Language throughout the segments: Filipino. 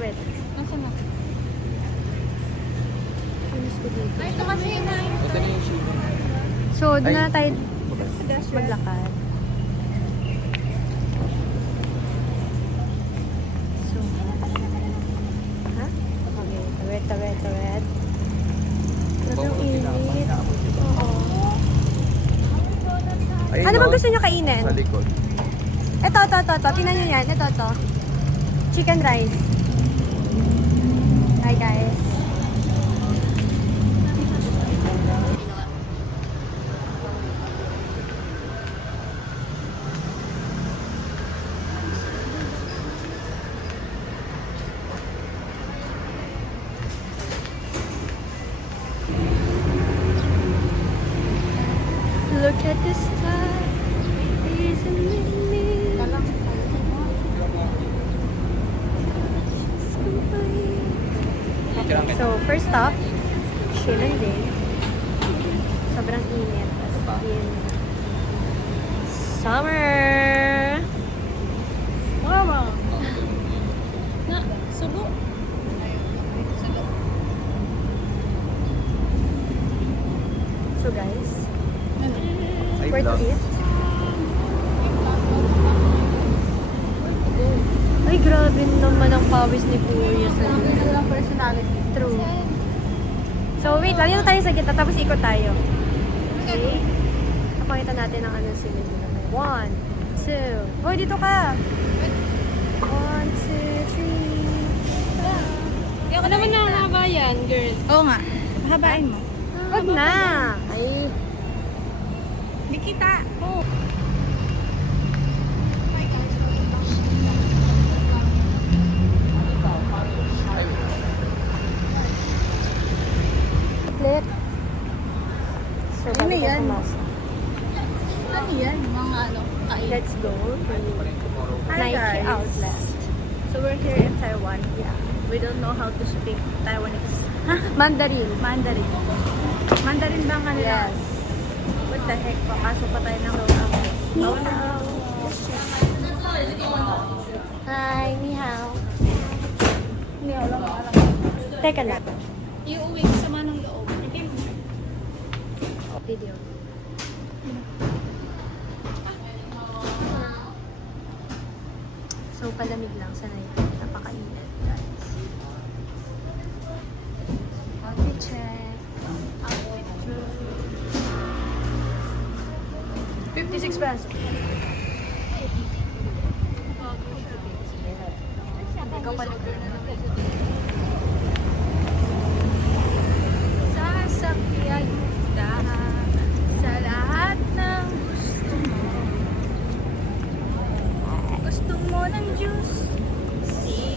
wait. Nasaan na? Finish ko dito. Ay, ito kasi na. Ito na yung shipping. So, doon na tayo Pedestrian. maglakad. So, ha? Okay, tawid. Ang init. Oo. Ayun, Ano no? bang gusto nyo kainin? Sa likod. Ito. Tingnan nyo yan. Ito. Chicken rice. Hi, guys. Look at the star. Isn't it neat? So, first stop, Shimending. Sobrang init. As in, summer! Mama. Na, subo. So guys, Ay, where to vlog. eat? Ay, grabe naman ang pawis ni Kuya sa Walang personality. True. So, wait lang. Dito tayo sa gitna, tapos ikot tayo. Okay? Napakita natin ang ano sila dito. 1, 2. Hoy, dito ka! 1, 2, 3. Alam mo na haba yan, girl. Oo nga. Habain mo. Wag na! Ay, Di kita. Oo. click. So, Ano bago tayo yan? pumasok. Ano yan? Mga ano? Kain. Let's go to Hi, Nike guys. Outlet. So we're here in Taiwan. Yeah. We don't know how to speak Taiwanese. Mandarin. Mandarin. Mandarin ba ang kanila? Yes. What the heck? Papasok pa tayo ng Ni hao. Hi, ni hao. Hindi, alam. Teka lang. Iuwi ko sa manong loob. Video. So, palamig lang sa night. Napakainit, guys. Outfit check. 56 pesos. Ikaw pala. Sasakyan kita sa lahat ng gusto mo. Gusto mo ng juice?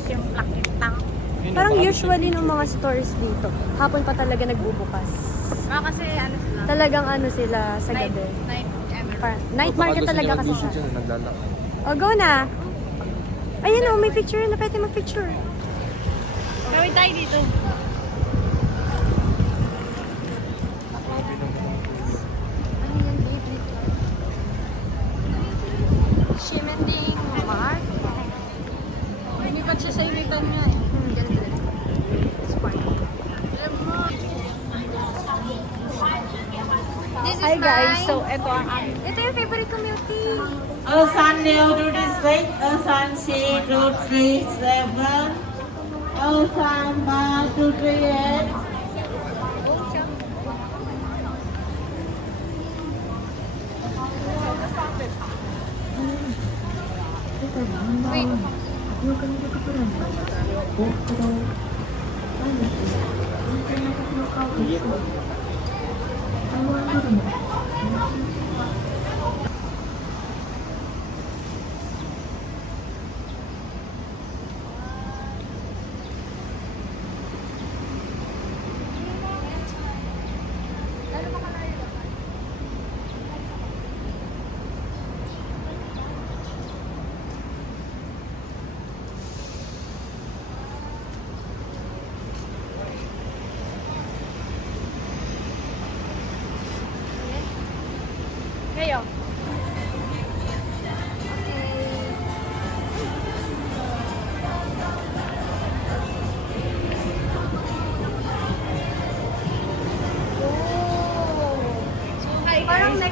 Timpla kita. Parang usually ng mga stores dito, hapon pa talaga nagbubukas. Kasi ano sila? Talagang ano sila sa gabi. Night Night market talaga kasi siya. Naglalakad. O, go na! Ayan o, may picture na pwede mag-picture. Gawin tayo dito. Ano yan, baby? Shimending Market. Lumipat siya sa initan niya eh. Ganun talaga. It's fine. This is Hi guys, mine. so ito ang ito yung favorite ko milk tea. Osan Leo to district, Osan C to 37, Osan Ba to 38. Wait.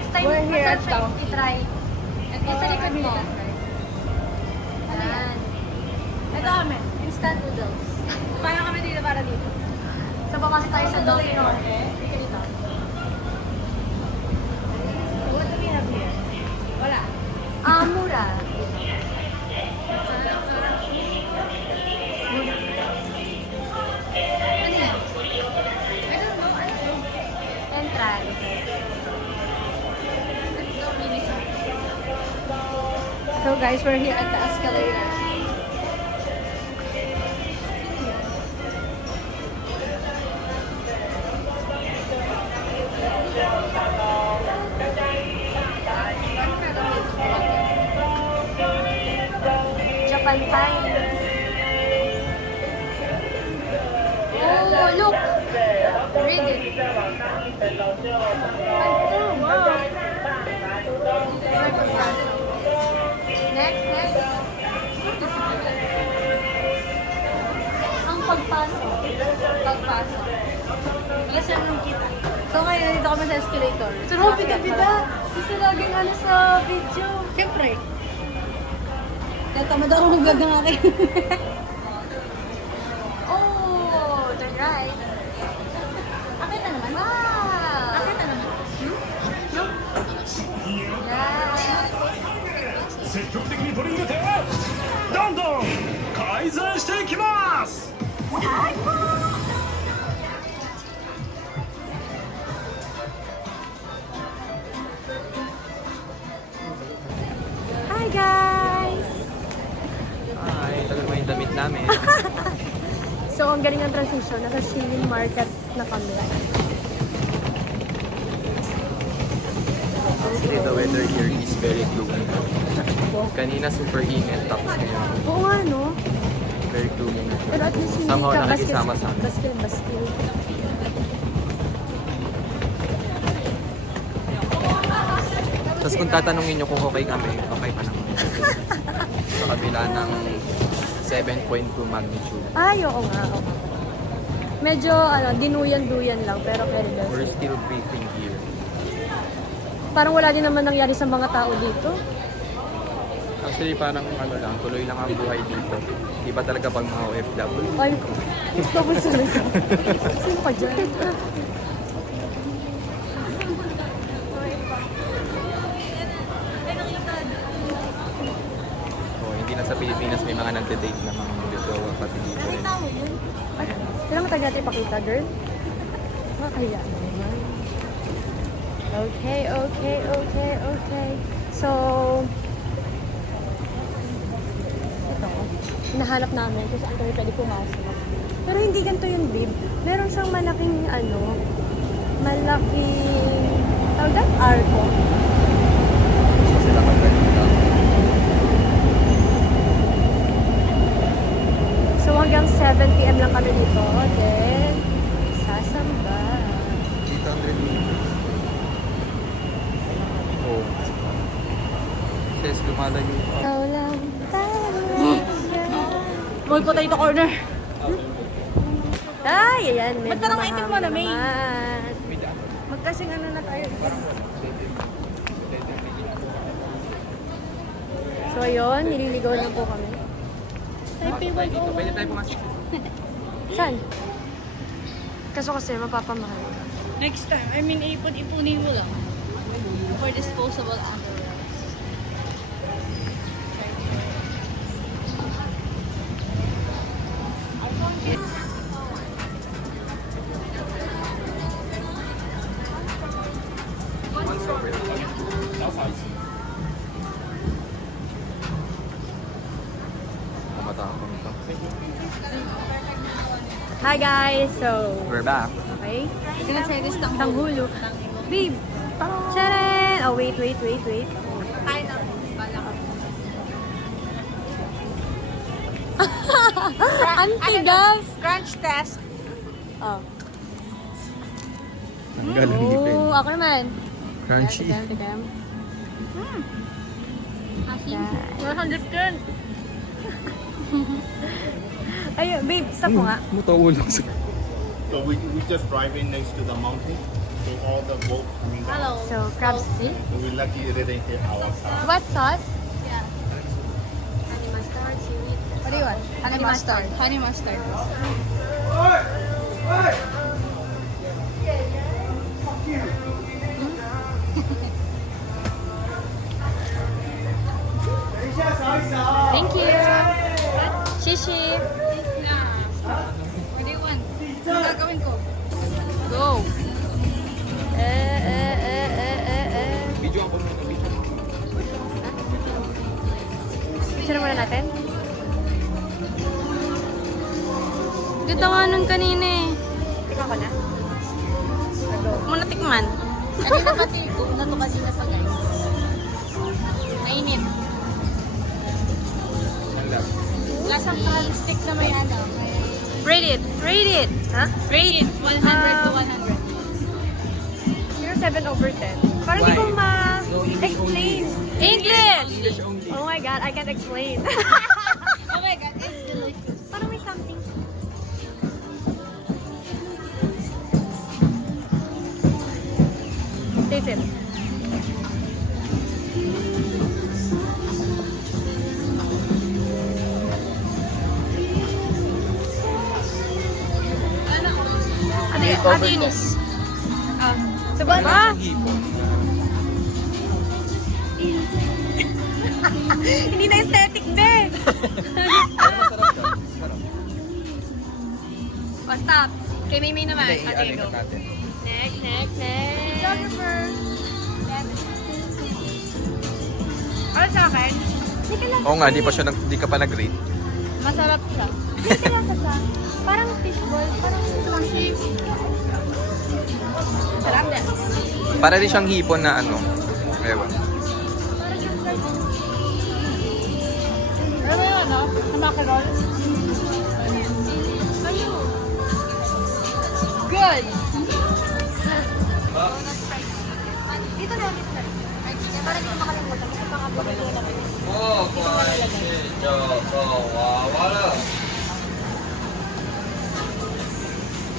next time, We're here at masarap Downey. i-try. Ito sa likod mo. Ayan. Ito kami. Instant noodles. Paano kami dito para dito? So, papasok tayo sa Domino's. Dito dito. What do we have here? Wala. Mura. Ano yan? I don't know. Ano to? Entrance. Ito, mini shop. So guys, we're here at the escalator. Japan Fine. Oh, look! Read it. Next, next. Ang pagpasok. Pagpasok. Wala siya nung kita. So ngayon, nandito kami sa escalator. Pero bida-bida. Gusto laging ano sa video. Siyempre. Tatamad ako mag-vlog ng akin. Oh, turn right. Akin na naman. Wow! Akin na naman. No? Yeah. 積極的に取り入れてどんどん改善していきます Hi guys! Ay, tagal mo yung damit namin. So, ang galing ng transition. Nasa Shilin Market na kami. Actually, the weather here is very gloomy. Kanina super init, tapos ngayon Oo nga, no? very gloomy na siya. Pero at least hindi Somehow ka nakikisama sa amin. baskil. Tapos kung tatanungin nyo kung okay kami, okay pa naman. Sa kabila ng 7.2 magnitude. Ay, oo nga. Oo. Medyo, dinuyan-duyan lang, pero very We're good. still breathing here. Parang wala din naman nangyari sa mga tao dito. Actually, parang ano lang, tuloy lang ang buhay dito. Iba talaga pag mga OFW. Ay, gusto ko sila. Sino ka dyan? Oh, hindi na sa Pilipinas may mga nagde-date na mga magjojowa pati dito. Ay, kailangan tayo natin ipakita, girl. Makakahiya naman. Okay. So, ito, hinahanap namin kung saan kami pwede pumasok. Pero hindi ganito yung bib. Meron siyang malaking, tawag that? Arco. Isa sila kaganda. So, hanggang 7 p.m. lang kami dito. Then, sasamba. 800 meters. Oh. Says lumalayo pa. Ikaw lang tayo. Mall potato corner. Ay, ayan. Medyo Ba't parang itim mo na, May? naman. With that. Magkasing ano na tayo. So, ayun. Nililigaw na po kami. Pwede tayo pumasok. Saan? Kaso kasi mapapamahal. Next time, ipunin mo lang. For disposable underwear. Kumatapang ito. Hi guys! So, We're back. okay. Gonna try this Tanghulo. Babe! Charan! Oh, wait. Kain na. Bala ka. Ang tigas! Crunch test. Oh. Ang galang ngipin. Oh, ako naman. Crunchy. Tikam. Yeah. 110. Ay, babe, stop mo nga. Mutawulong sa... So we just drive in next to the mountain. So all the boat coming down. Hello. So, crabs feet. So we lucky that they hit our side. What sauce? Yeah. Honey mustard, seaweed. What do you want? Honey mustard. Honey mustard. Thank you. Shishi. What do you want? Ano gagawin ko? Go. Video ako muna. Video. Picture muna natin. Ganda nga nun kanina eh. Ikaw ko na? Muna tikman. Kanina pati ko na to kasi nasa guys. Mainit. Lasang stick sa may ano. Rate it. Rate it. Ha? Rate it. 100 to 100. You're 7/10. Parang hindi ko ma-explain. English! Oh my God, I can't explain. Oh my god, it's delicious. Parang may something. Taste it. Ate Eunice. Subukan ba? Hindi na aesthetic, be! Oh, stop. Kay Mimi naman. Hindi, Okay, i-ano go. natin. Next, next, next. Photographer. Ano sa akin? Hindi ka lang. Oo nga, di ka pa nag-rate. Masarap siya. Hindi ka lang sa parang fishball. Parang sushi. Sarap din. Para din siyang hipon na ano. Ewan. Ano yun, ano? Sa macarol? Good! Dito na, dito na. Para hindi ko makalimutan. Kasi pang-abot ko na.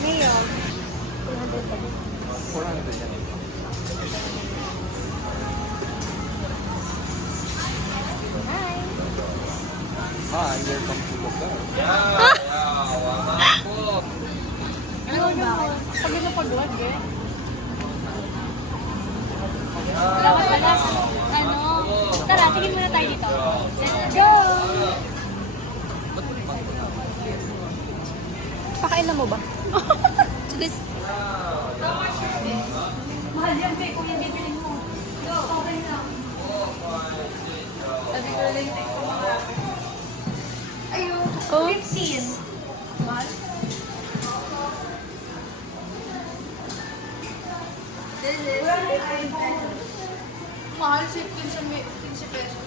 Ngayon, 200 pa din. 400 yan. Hi! Hi, welcome to Logar. Ano ba? Pag ito pag-vlog eh. Dapat pala, ano, tara, tingin muna tayo dito. Let's go! Pakailan mo ba? This, Mahal yan, Pe. Kung yung bibili mo. Go, okay na. Sabi ko lang yung take ko mga. Ayun, 15. Mahal? mahal 15 pesos.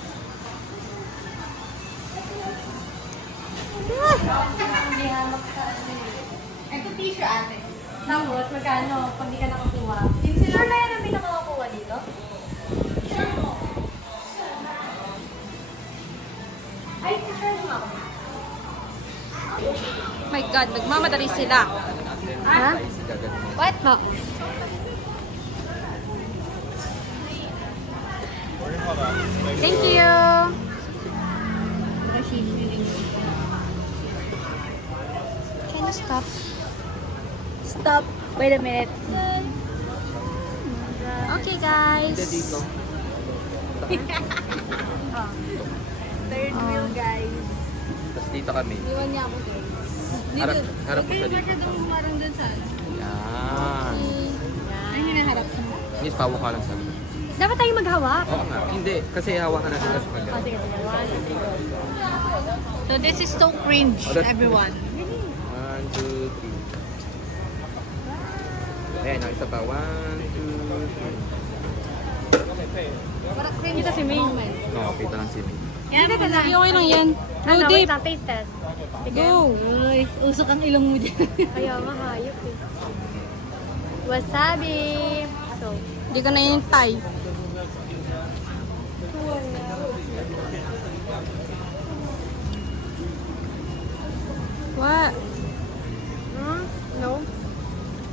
Hindi hanap ka. Ito tissue ate. Tapos, magkano pag di ka nakakuha? Sure na yan ang pinakakuha dito? Ay, sure mo ako. My God, nagmamadali sila. Ha? What? No. Thank you. Can you stop? Stop. Wait a minute. Okay, guys. Dito. Third wheel, guys. Tapos dito kami. Iwan niya ako guys. Harap mo siya dito. Bakit ang humarang dun sa ano? Yan. Ay, hinaharap siya. Miss, pawak ka lang sa Dapat tayo maghawak. Oo nga. Hindi, kasi hawakan natin sa kanya. Oh, sige, sige. One, two, go. So this is so cringe, Oh, that's- everyone. 1, 2, 3. Ayan, oh, isa pa. 1, 2, 3. Para cringe. Dito si May. No, kita lang si May. Yan, Dito ka lang. okay lang yan. Ano, wait lang, taste test. Sige. Uy, usok ang ilong mo dyan. Kaya mahayop eh. Wasabi. So, Hindi ka na yung Thai. What? no? No.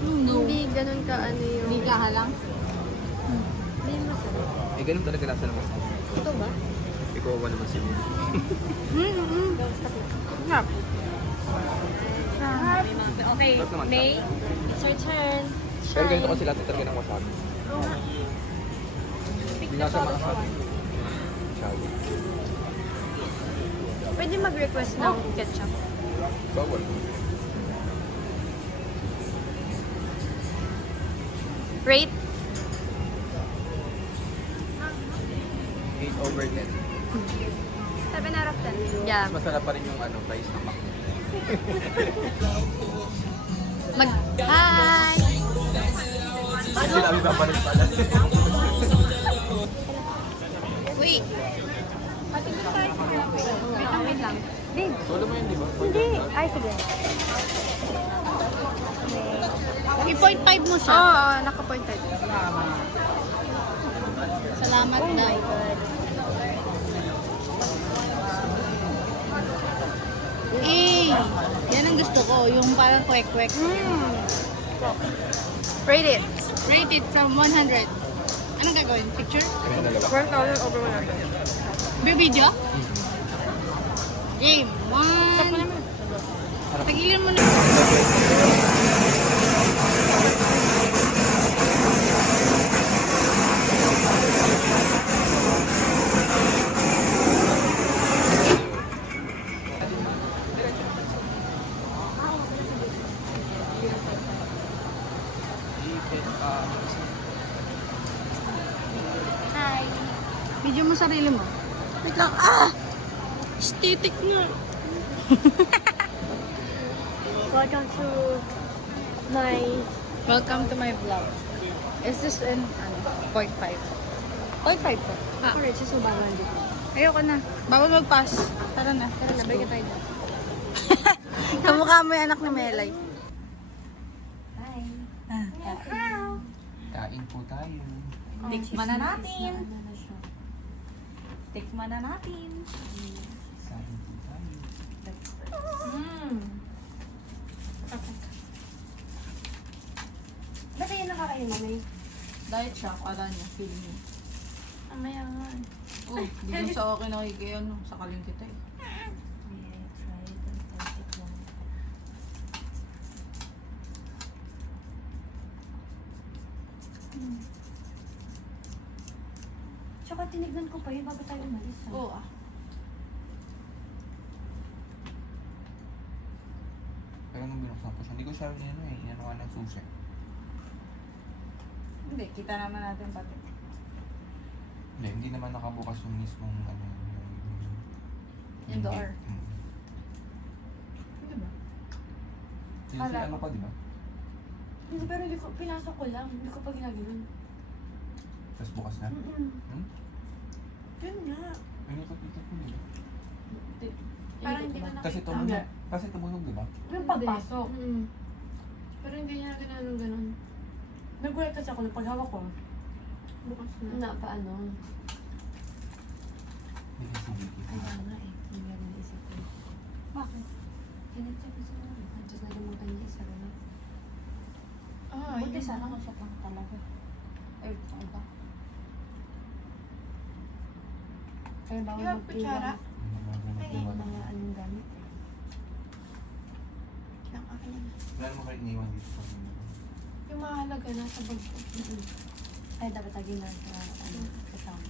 Hindi ganun ka ano yung... Hindi ka halang. Hindi masarap. Eh, ganun talaga lasa ng masarap. Ito ba? Ikaw ba naman sila? Sarap. Okay, Sarap naman. May. It's your turn. Pero ganito kasi lahat talaga ng wasabi. Hindi nga siya maasabi. Masyado. Pwede mag-request ng ketchup. Bawal. Rate? 8 over 10. 7 out of 10. Yeah. Mas masarap pa rin yung ano, price ng Mac. Hi! Sinabi ba pa rin pala? Wait. Wait lang. Babe. Solo mo yun, di ba? Hindi. Ay, sige. 3.5 mo siya. Oo, naka-pointed. Salamat, Oh my Day. God. Eh, yan ang gusto ko. Yung parang kwek-kwek. Rate it. Rate it from 100. Anong gagawin? Picture? Kami dalawa. 1,000 over 100. Video? Game. 1. Tagilan mo na. Hi. Video mo sarili mo. Wait lang. Ah! Aesthetic na. Welcome to my... Welcome to my vlog. Is this an 0.5? 0.5 po. Ah, Alright, susubangan dito. ayoko na. Bawal mag-pass. Tara na. Tara na, balik tayo. Kamukha mo yung anak ni Melay. Hi. Kain po tayo. Tikman na natin. Tikman na natin. Kain po tayo. Ba't yun nakakain, Mami? Diet siya. Kala niya. Feel niya. Mamaya nga. Oh, di mo sa akin nakikaya no. Sakaling kita eh. Tsaka tinignan ko pa yun bago tayo umalis. Oo ah. Pero nung binuksan ko siya, hindi ko siya inanuhan ng susi. Hindi, kita naman natin pati. Hindi naman nakabukas yung mismong ano, Yung door. Hindi ba? Kasi ano pa, di ba? Hindi, pero hindi ko, pinasok ko lang. Hindi ko pa ginagawin. Tapos bukas na? Hmm? Yun nga. Pinikot-ikot ko, di ba? Parang hindi ko Kasi nakita. tumunog. Kasi tumunog, di ba? Yung pagpasok. Pero hindi niya ginanong ganun. Nagulat kasi ako nung paghawak ko. Bukas na. Na pa ano. Hindi kasi dito. Kaya nga eh. Hindi nga naisip ko. Bakit? Tinatsa ko sa mga. Tapos nalimutan niya isa rin. Ah, Buti yun. sana ko siya pang talaga. Ay, ano ba? Kaya bawal Yung mag-iwan. kutsara? Ay, mga anong gamit eh. Lang akin yan. Wala naman kayo iniwan dito sa mga. Yung mahalaga na sa bag ko. Ay, dapat lagi na sa ano, kasama.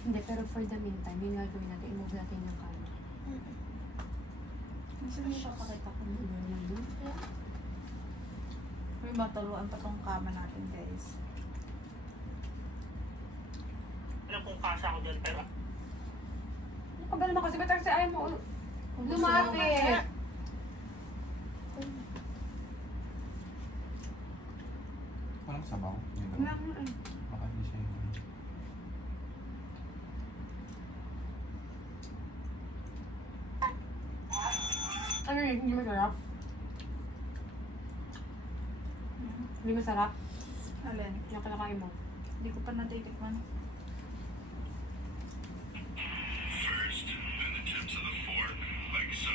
Hindi, pero for the meantime, yung gagawin natin, i-move natin yung camera. Nasaan siya? Pakita ko na yun. May mataluan pa tong kama natin, guys. Alam kong kasha ko dyan, pero Ano ka ba naman kasi? Ba't kasi ayaw mo lumapit? Walang sabaw. Hindi ba? Baka hindi siya yung... Ano yun? Hindi masarap? Hindi masarap? Alin? Yung kalakain mo. Hindi ko pa natitikman. first, then the tips of the fork, like so.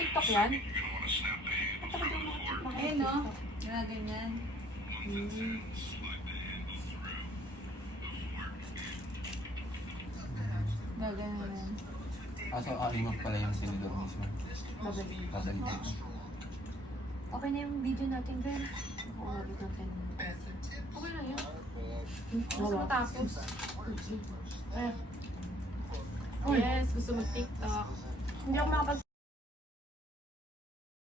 TikTok yan? You're gonna want to snap the handle from the fork no? Ganyan. Ganyan. Kaso alimag pala yung sinidor mismo. Babalik. Babalik. Okay na yung video natin, girl. Umabot ng 10 minutes. Okay na yun. Gusto mo tapos? Yes, gusto mo TikTok. Hindi ako makapag